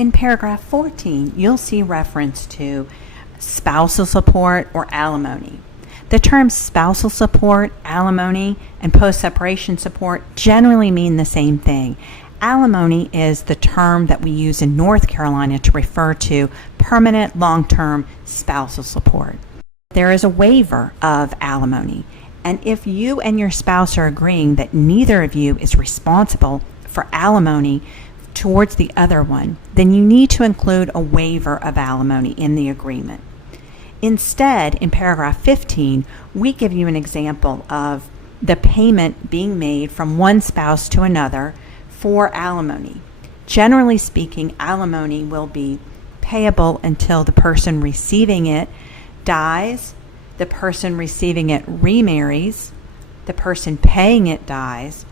In paragraph 14, you'll see reference to spousal support or alimony. The terms spousal support, alimony, and post-separation support generally mean the same thing. Alimony is the term that we use in North Carolina to refer to permanent long-term spousal support. There is a waiver of alimony, and if you and your spouse are agreeing that neither of you is responsible for alimony towards the other one, then you need to include a waiver of alimony in the agreement. Instead, in paragraph 15, we give you an example of the payment being made from one spouse to another for alimony. Generally speaking, alimony will be payable until the person receiving it dies, the person receiving it remarries, the person paying it dies,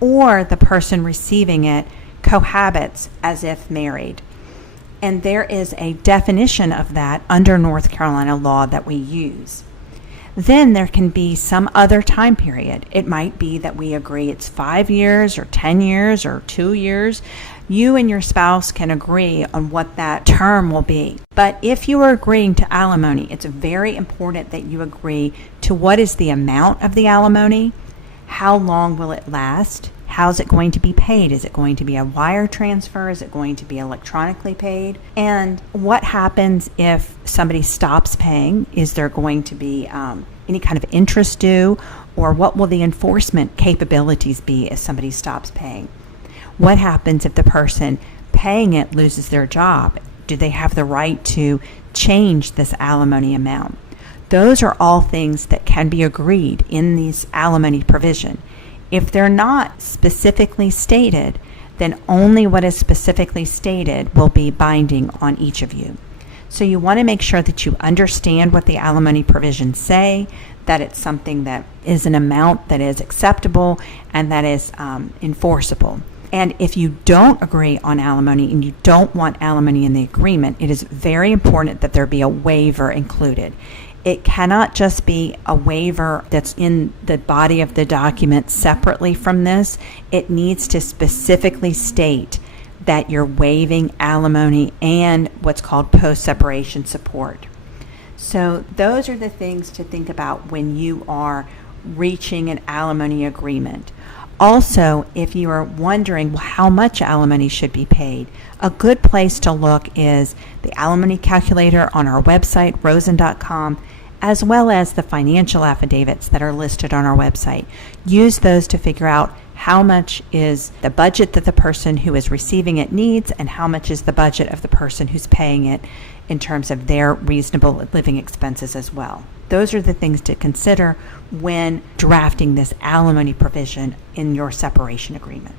or the person receiving it cohabits as if married. And there is a definition of that under North Carolina law that we use. Then there can be some other time period. It might be that we agree it's 5 years or 10 years or 2 years. You and your spouse can agree on what that term will be. But if you are agreeing to alimony, it's very important that you agree to what is the amount of the alimony, how long will it last, how's it going to be paid? Is it going to be a wire transfer? Is it going to be electronically paid? And what happens if somebody stops paying? Is there going to be any kind of interest due? Or what will the enforcement capabilities be if somebody stops paying? What happens if the person paying it loses their job? Do they have the right to change this alimony amount? Those are all things that can be agreed in this alimony provision. If they're not specifically stated, then only what is specifically stated will be binding on each of you. So you want to make sure that you understand what the alimony provisions say, that it's something that is an amount that is acceptable and that is enforceable. And if you don't agree on alimony and you don't want alimony in the agreement, it is very important that there be a waiver included. It cannot just be a waiver that's in the body of the document separately from this. It needs to specifically state that you're waiving alimony and what's called post-separation support. So those are the things to think about when you are reaching an alimony agreement. Also, if you are wondering how much alimony should be paid, a good place to look is the alimony calculator on our website, rosen.com, as well as the financial affidavits that are listed on our website. Use those to figure out how much is the budget that the person who is receiving it needs and how much is the budget of the person who's paying it in terms of their reasonable living expenses as well. Those are the things to consider when drafting this alimony provision in your separation agreement.